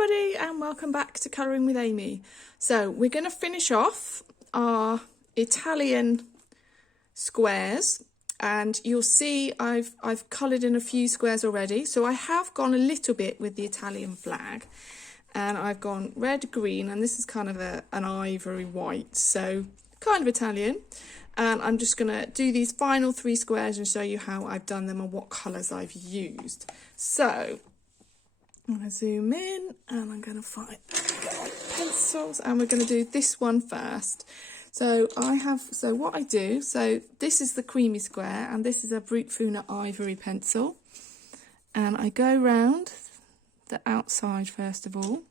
everybody and welcome back to Colouring with Amy. So we're going to finish off our Italian squares, and you'll see I've coloured in a few squares already. So I have gone a little bit with the Italian flag, and I've gone red, green, and this is kind of an ivory white, so kind of Italian. And I'm just going to do these final 3 squares and show you how I've done them and what colours I've used. So I'm going to zoom in and I'm going to find pencils, and we're going to do this one first. So what I do, so this is the creamy square and this is a brutfuner ivory pencil, and I go round the outside first of all.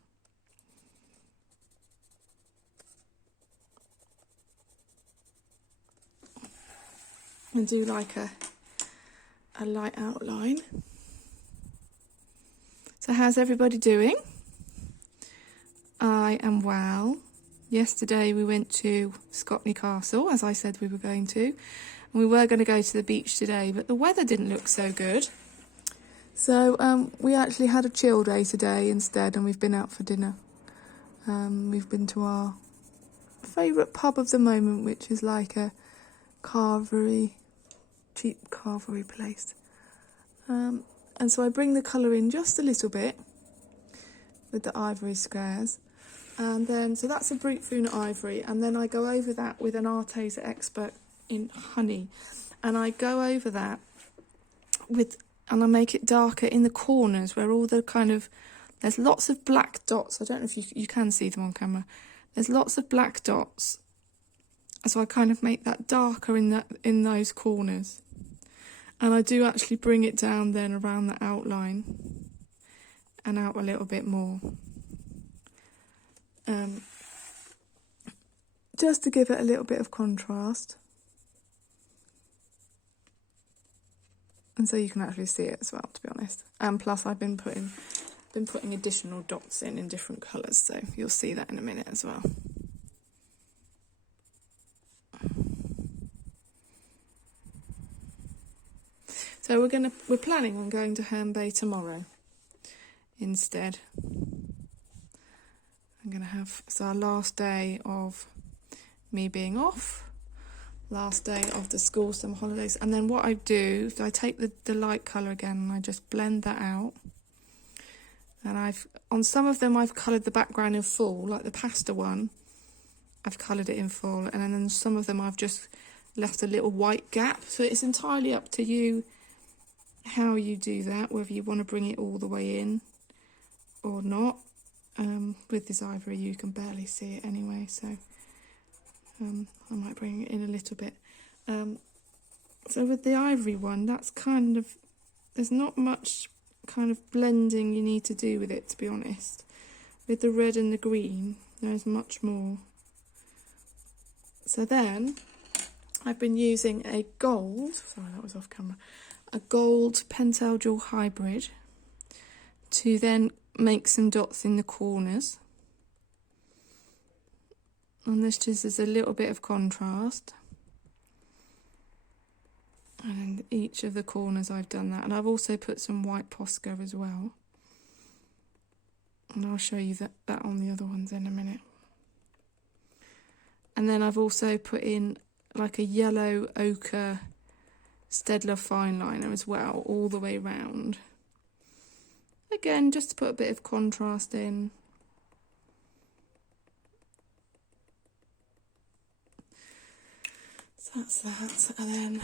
And do like a light outline. So how's everybody doing? I am well. Yesterday we went to Scotney Castle, as I said we were going to. And we were going to go to the beach today, but the weather didn't look so good. So we actually had a chill day today instead, and we've been out for dinner. We've been to our favourite pub of the moment, which is like a cheap carvery place. And so I bring the colour in just a little bit with the ivory squares, and then so that's a brutfuner ivory, and then I go over that with an arteza expert in honey, and I go over that and I make it darker in the corners where all the there's lots of black dots. I don't know if you can see them on camera. There's lots of black dots. So I kind of make that darker in those corners. And I do actually bring it down then around the outline and out a little bit more. Just to give it a little bit of contrast. And so you can actually see it as well, to be honest. And plus I've been putting additional dots in different colours, so you'll see that in a minute as well. So we're planning on going to Herne Bay tomorrow instead. It's our last day of me being off, last day of the school summer holidays, and then what I do is I take the light colour again and I just blend that out. And on some of them I've coloured the background in full, like the pasta one, I've coloured it in full, and then some of them I've just left a little white gap. So it's entirely up to you how you do that, whether you want to bring it all the way in or not. With this ivory you can barely see it anyway, so I might bring it in a little bit. So with the ivory one, that's there's not much kind of blending you need to do with it, to be honest. With the red and the green there's much more. So then I've been using a gold pentel dual hybrid to then make some dots in the corners, and this just is a little bit of contrast, and in each of the corners I've done that. And I've also put some white posca as well, and I'll show you that on the other ones in a minute. And then I've also put in like a yellow ochre staedtler fineliner as well, all the way round. Again, just to put a bit of contrast in. So that's that. And then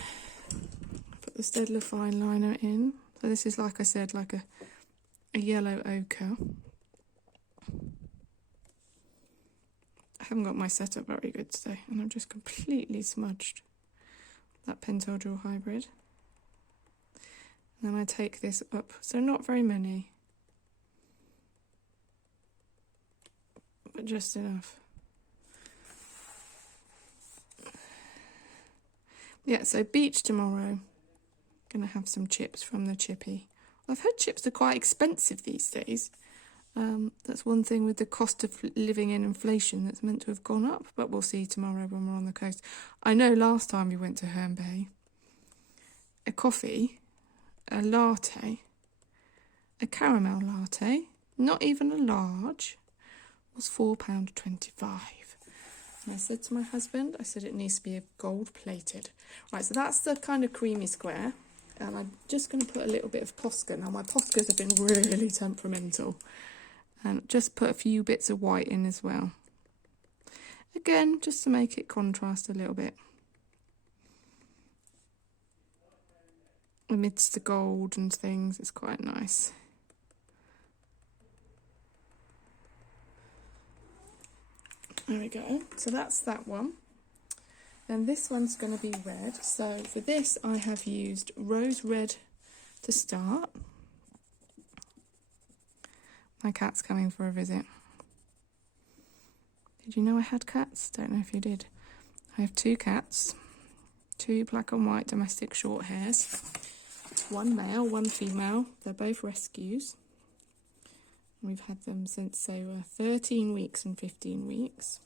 I put the staedtler fineliner in. So this is, like I said, like a yellow ochre. I haven't got my setup very good today, and I'm just completely smudged that pentel dual hybrid. And then I take this up, so not very many, but just enough. Yeah, so beach tomorrow. Gonna have some chips from the chippy. I've heard chips are quite expensive these days. That's one thing with the cost of living and inflation that's meant to have gone up, but we'll see tomorrow when we're on the coast. I know last time we went to Herne Bay, a coffee, a latte, a caramel latte, not even a large, was £4.25. And I said to my husband, I said it needs to be a gold plated. Right, so that's the kind of creamy square. And I'm just going to put a little bit of posca. Now my poscas have been really temperamental. And just put a few bits of white in as well. Again, just to make it contrast a little bit. Amidst the gold and things, it's quite nice. There we go. So that's that one. And this one's going to be red. So for this, I have used rose red to start. My cat's coming for a visit. Did you know I had cats? Don't know if you did. I have 2 cats, 2 black and white domestic short hairs, 1 male, 1 female. They're both rescues. We've had them since they were 13 weeks and 15 weeks.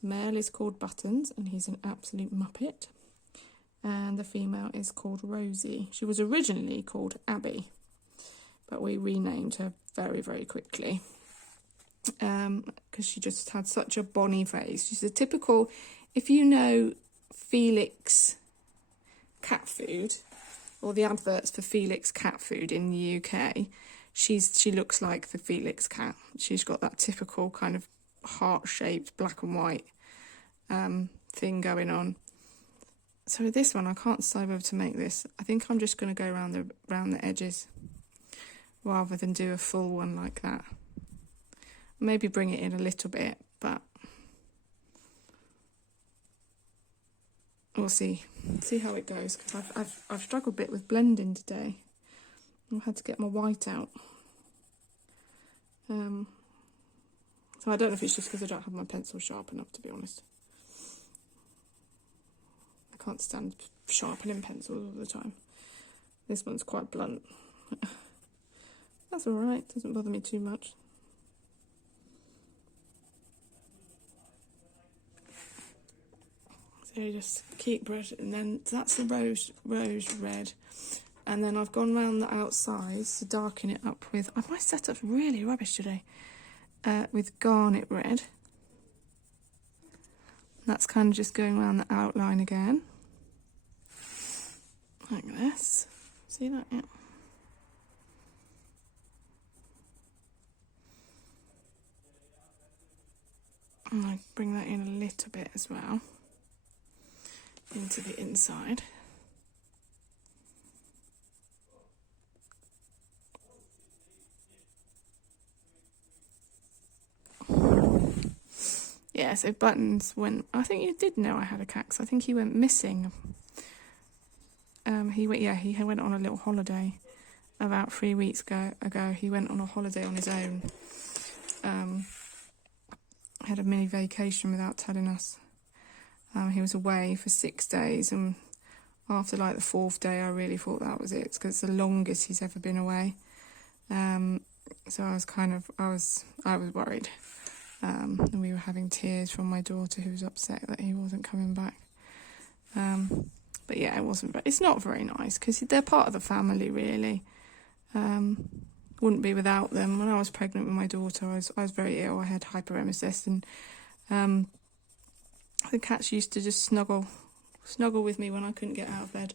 Male is called Buttons, and he's an absolute muppet. And the female is called Rosie. She was originally called Abby, but we renamed her very, very quickly. Because she just had such a bonny face. She's a typical, if you know Felix cat food, or the adverts for Felix cat food in the UK, she looks like the Felix cat. She's got that typical kind of heart-shaped black and white thing going on. So with this one, I can't decide whether to make this. I think I'm just going to go around the edges rather than do a full one like that. Maybe bring it in a little bit, but we'll see how it goes. Because I've struggled a bit with blending today. I've had to get my white out. So I don't know if it's just because I don't have my pencil sharp enough, to be honest. I can't stand sharpening pencils all the time. This one's quite blunt. That's alright, doesn't bother me too much. So you just keep brushing, and then that's the rose red. And then I've gone round the outsides to darken it up with, my setup's really rubbish today, with garnet red. That's kind of just going around the outline again, like this. See that? Yeah. And I bring that in a little bit as well, into the inside. Yeah, so Buttons went, I think you did know I had a cat, 'cause I think he went missing. He went on a little holiday about 3 weeks ago. He went on a holiday on his own. Had a mini vacation without telling us. He was away for 6 days, and after like the 4th day, I really thought that was it, because it's the longest he's ever been away. So I was worried. And we were having tears from my daughter, who was upset that he wasn't coming back. But yeah, it's not very nice, because they're part of the family, really. Wouldn't be without them. When I was pregnant with my daughter, I was very ill. I had hyperemesis, and the cats used to just snuggle with me when I couldn't get out of bed.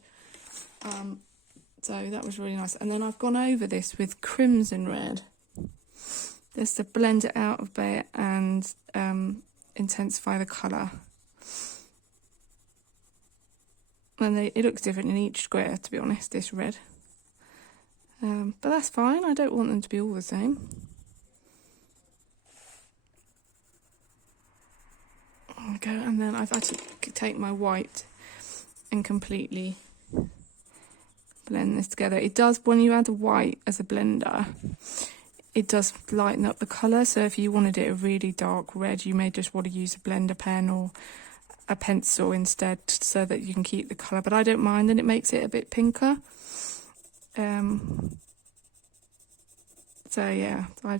So that was really nice. And then I've gone over this with crimson red, just to blend it out a bit and intensify the colour. And it looks different in each square, to be honest, this red. But that's fine, I don't want them to be all the same. There we go, and then I've had to take my white and completely blend this together. It does, when you add a white as a blender, it does lighten up the colour. So if you wanted it a really dark red, you may just want to use a blender pen or a pencil instead, so that you can keep the colour. But I don't mind, and it makes it a bit pinker. So yeah, I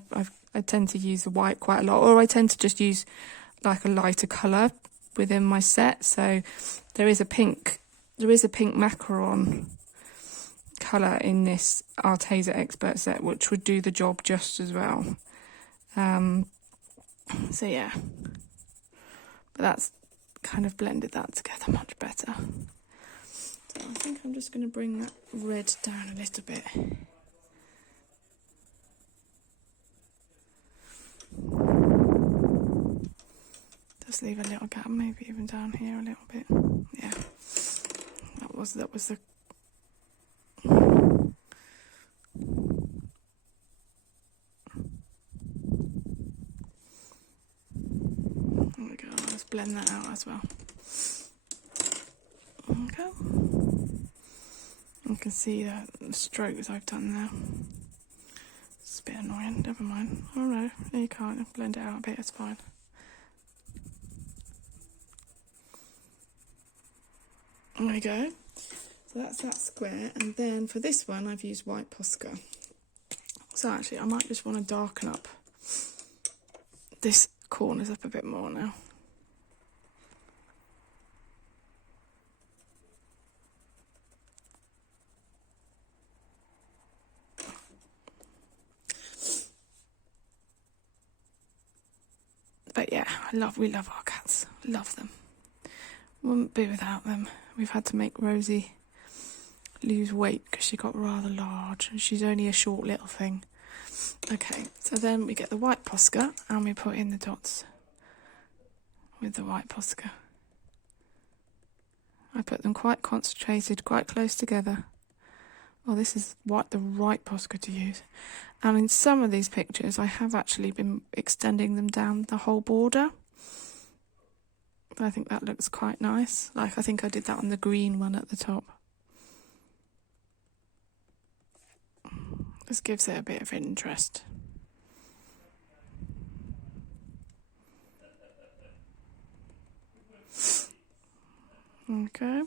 tend to use the white quite a lot, or I tend to just use like a lighter colour within my set. So there is a pink macaron colour in this Arteza Expert set, which would do the job just as well. So yeah, but that's kind of blended that together much better. So I think I'm just going to bring that red down a little bit. Just leave a little gap, maybe even down here a little bit. Yeah, that was the. There we go. Let's blend that out as well. Okay. You can see the strokes I've done there. It's a bit annoying. Never mind. Oh no, you can't blend it out a bit. It's fine. There we go. So that's that square, and then for this one I've used white posca. So actually I might just want to darken up this corners up a bit more now. But yeah, we love our cats. Love them. Wouldn't be without them. We've had to make Rosie lose weight because she got rather large, and she's only a short little thing. Okay, so then we get the white posca and we put in the dots with the white posca. I put them quite concentrated, quite close together. Oh, this is the right posca to use. And in some of these pictures, I have actually been extending them down the whole border. I think that looks quite nice. Like, I think I did that on the green one at the top. Just gives it a bit of interest. Okay.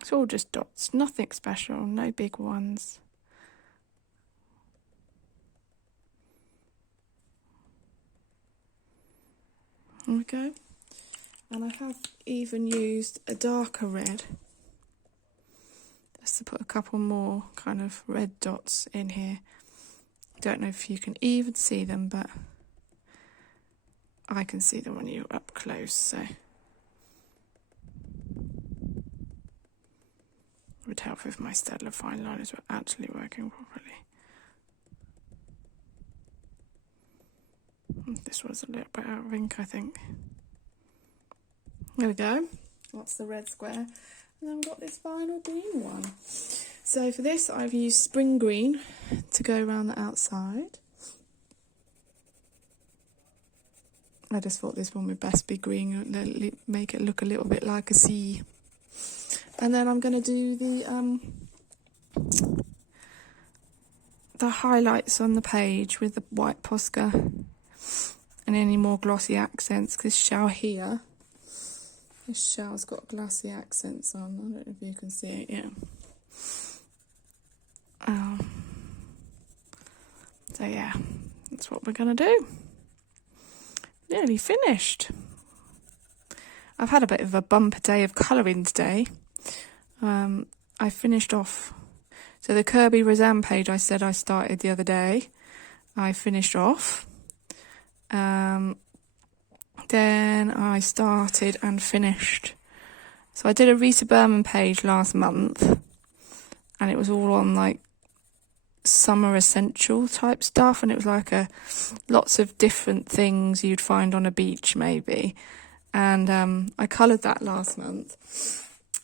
It's all just dots, nothing special, no big ones. Okay. And I have even used a darker red, just to put a couple more kind of red dots in here. Don't know if you can even see them, but I can see them when you're up close, so it would help if my Staedtler fineliners were actually working properly. This was a little bit out of ink, I think. There we go. That's the red square. And then we've got this final green one. So for this, I've used spring green to go around the outside. I just thought this one would best be green, make it look a little bit like a sea. And then I'm going to do the highlights on the page with the white posca and any more glossy accents. This shell here, this shell's got glossy accents on. I don't know if you can see it, yeah. So yeah, that's what we're going to do. Nearly finished. I've had a bit of a bumper day of colouring today. I finished off, so the Kirby Razan page I said I started the other day, I finished off. Then I started and finished. So I did a Rita Berman page last month, and it was all on like summer essential type stuff, and it was like lots of different things you'd find on a beach maybe. And I coloured that last month,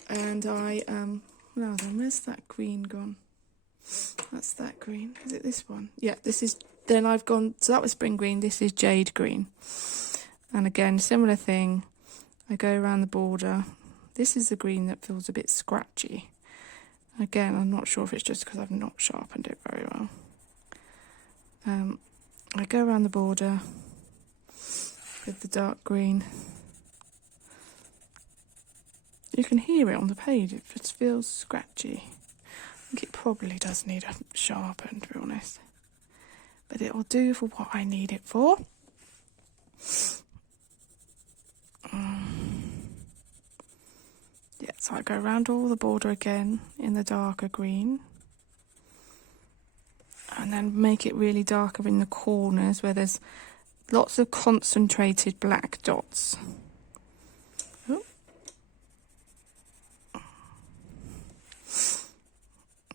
and now then, where's that green gone? That's that green. Is it this one? Yeah, this is. Then I've gone. So that was spring green. This is jade green, and again similar thing. I go around the border. This is the green that feels a bit scratchy. Again, I'm not sure if it's just because I've not sharpened it very well. I go around the border with the dark green. You can hear it on the page, it just feels scratchy. I think it probably does need a sharpen, to be honest. But it'll do for what I need it for. Yeah, so I go around all the border again in the darker green. And then make it really darker in the corners where there's lots of concentrated black dots. Ooh.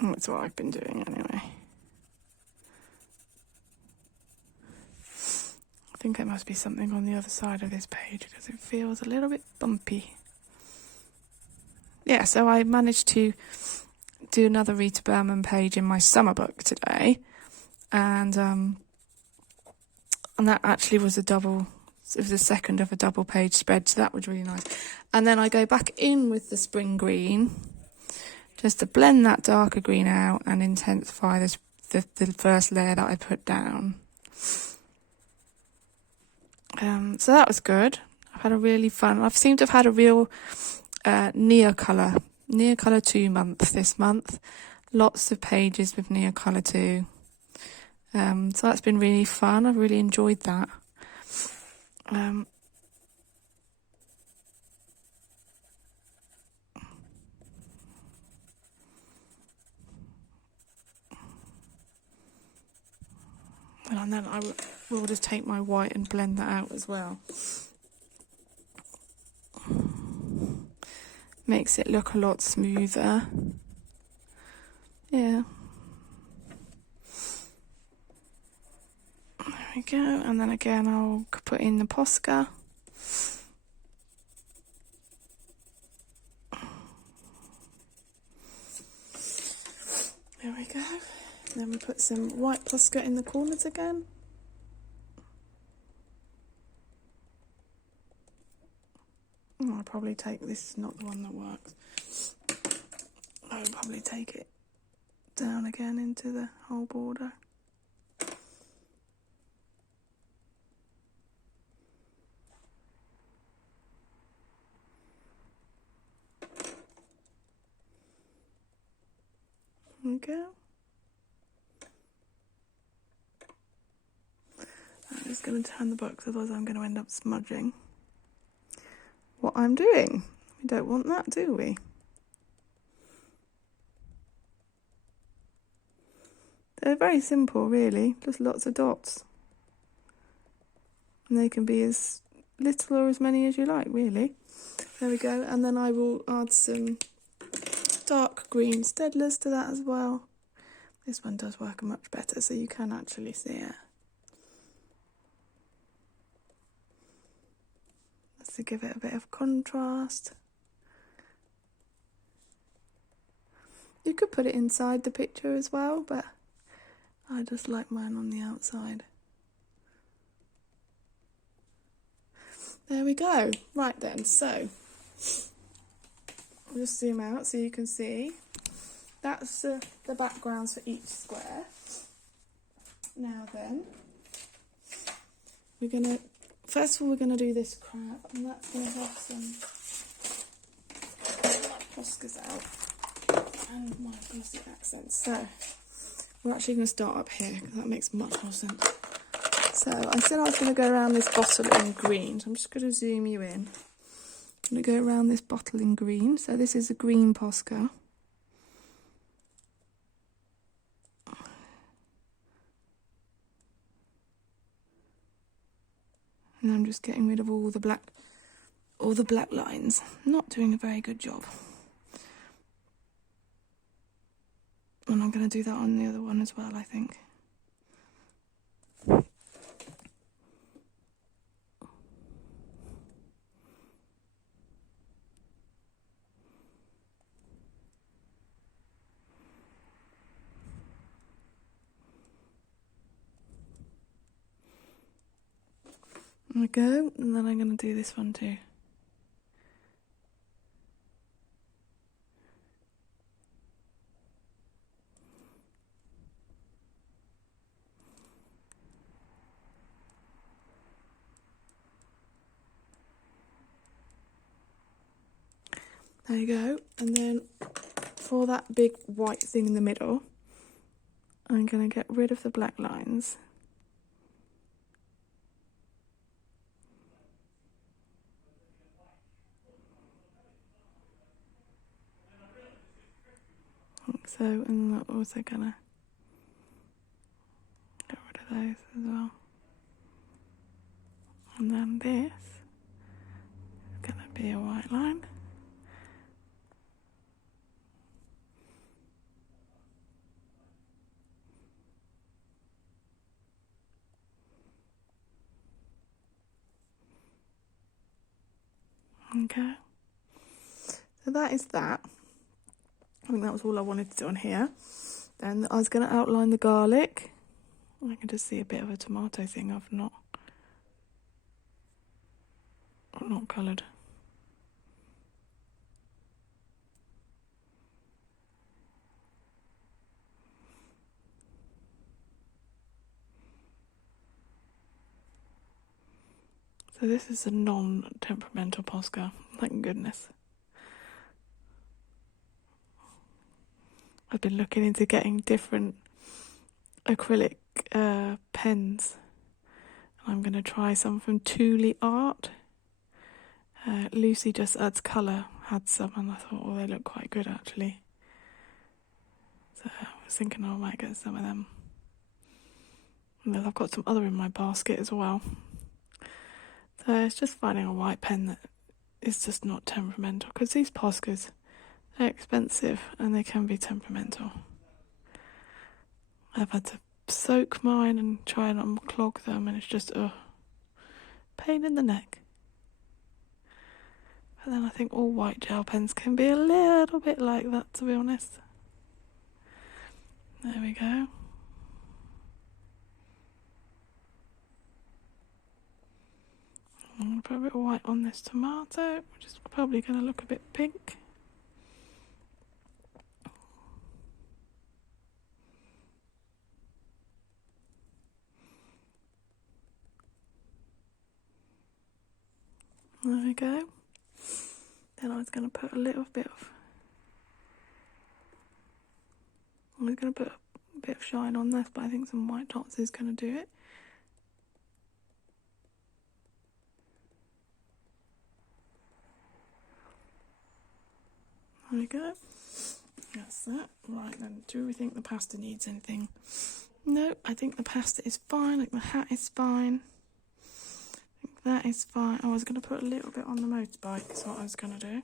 That's what I've been doing anyway. I think there must be something on the other side of this page because it feels a little bit bumpy. Yeah, so I managed to do another Rita Berman page in my summer book today, and that actually was it was the second of a double page spread, so that was really nice. And then I go back in with the spring green just to blend that darker green out and intensify the first layer that I put down. So that was good. I've had a really fun, I've seemed to have had a real Neocolour 2 month this month. Lots of pages with Neocolour 2. So that's been really fun. I've really enjoyed that. And then I will just take my white and blend that out as well. Makes it look a lot smoother. Yeah. There we go. And then again I'll put in the posca. There we go. Then we put some white posca in the corners again. I'll probably take, this is not the one that works. I'll probably take it down again into the whole border. There we go. I'm just going to turn the book, otherwise I'm going to end up smudging what I'm doing. We don't want that, do we? They're very simple, really, just lots of dots. And they can be as little or as many as you like, really. There we go, and then I will add some dark green staedtlers to that as well. This one does work much better, so you can actually see it. To give it a bit of contrast. You could put it inside the picture as well, but I just like mine on the outside. There we go. Right then, so I'll just zoom out so you can see. That's the backgrounds for each square. Now then, first of all, we're going to do this crab, and that's going to have some poscas out and my glossy accents. So, we're actually going to start up here, because that makes much more sense. So, I said I was going to go around this bottle in green, so I'm just going to zoom you in. I'm going to go around this bottle in green. So, this is a green posca. And I'm just getting rid of all the black lines. Not doing a very good job. And I'm going to do that on the other one as well, I think. There we go, and then I'm going to do this one too. There you go, and then for that big white thing in the middle, I'm going to get rid of the black lines. So I'm also gonna get rid of those as well. And then this is gonna be a white line. Okay, so that is that. I think that was all I wanted to do on here. Then I was going to outline the garlic. I can just see a bit of a tomato thing I've not coloured. So this is a non-temperamental posca, thank goodness. I've been looking into getting different acrylic pens. I'm going to try some from Thule Art. Lucy Just Adds Colour had some and I thought, oh, they look quite good actually. So I was thinking I might get some of them. And then I've got some other in my basket as well. So it's just finding a white pen that is just not temperamental, because these poscas, they're expensive and they can be temperamental. I've had to soak mine and try and unclog them, and it's just a pain in the neck. But then I think all white gel pens can be a little bit like that, to be honest. There we go. I'm going to put a bit of white on this tomato, which is probably going to look a bit pink. There we go. Then I was going to put a little bit of... I was going to put a bit of shine on this, but I think some white dots is going to do it. There we go. That's that. Right then, do we think the pasta needs anything? No, I think the pasta is fine. Like the hat is fine. I think that is fine. I was going to put a little bit on the motorbike, is what I was going to do.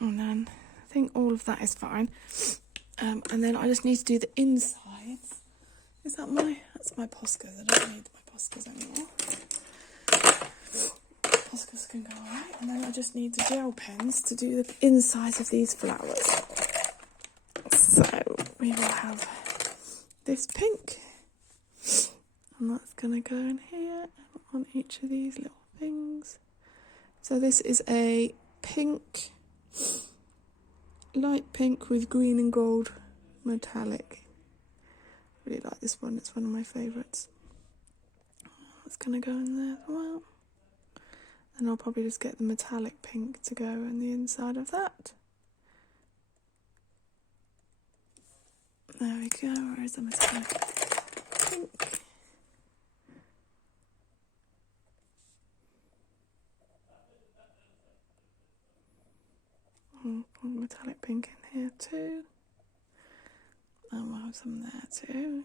And then I think all of that is fine. And then I just need to do the insides. Is that that's my poscas. I don't need my poscas anymore. Poscas can go away. And then I just need the gel pens to do the insides of these flowers. So we will have this pink. And that's going to go in here on each of these little things. So this is a pink, light pink with green and gold metallic. Really like this one, it's one of my favourites. It's going to go in there as well. And I'll probably just get the metallic pink to go in the inside of that. There we go, where is the metallic pink? Metallic pink in here too. And we'll have some there too.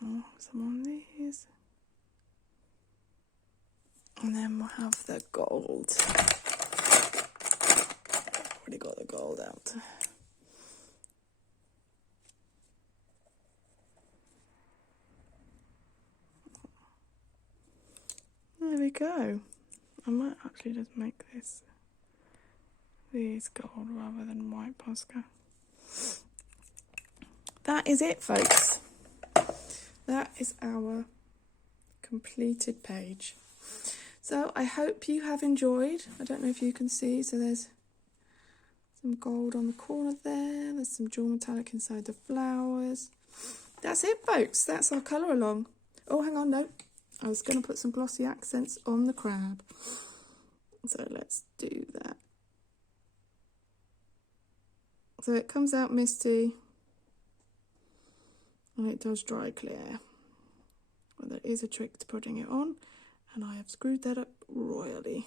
And some on these. And then we'll have the gold. Already got the gold out. There we go. I might actually just make these gold rather than white posca. That is it, folks. That is our completed page. So I hope you have enjoyed. I don't know if you can see, so there's some gold on the corner there. There's some jewel metallic inside the flowers. That's it, folks. That's our colour along. Oh, hang on, no. I was going to put some glossy accents on the crab. So let's do that. So it comes out misty and it does dry clear. Well, there is a trick to putting it on, and I have screwed that up royally.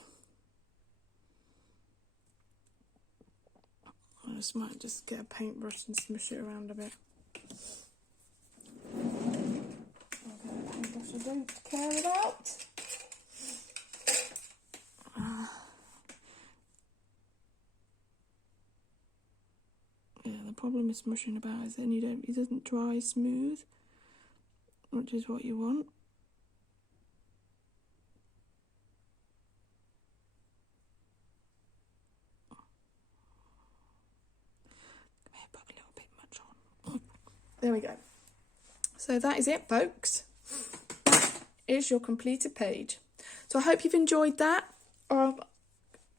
I might just get a paintbrush and smush it around a bit. Okay, a paintbrush I don't care about. Yeah, the problem with smushing about is then it doesn't dry smooth, which is what you want. I put a little bit much on. There we go. So that is it, folks. That is your completed page. So I hope you've enjoyed that.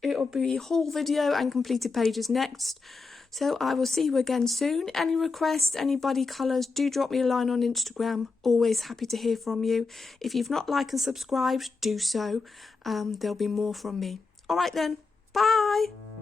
It'll be whole video and completed pages next. So I will see you again soon. Any requests, any buddy colours, do drop me a line on Instagram. Always happy to hear from you. If you've not liked and subscribed, do so. There'll be more from me. All right then. Bye.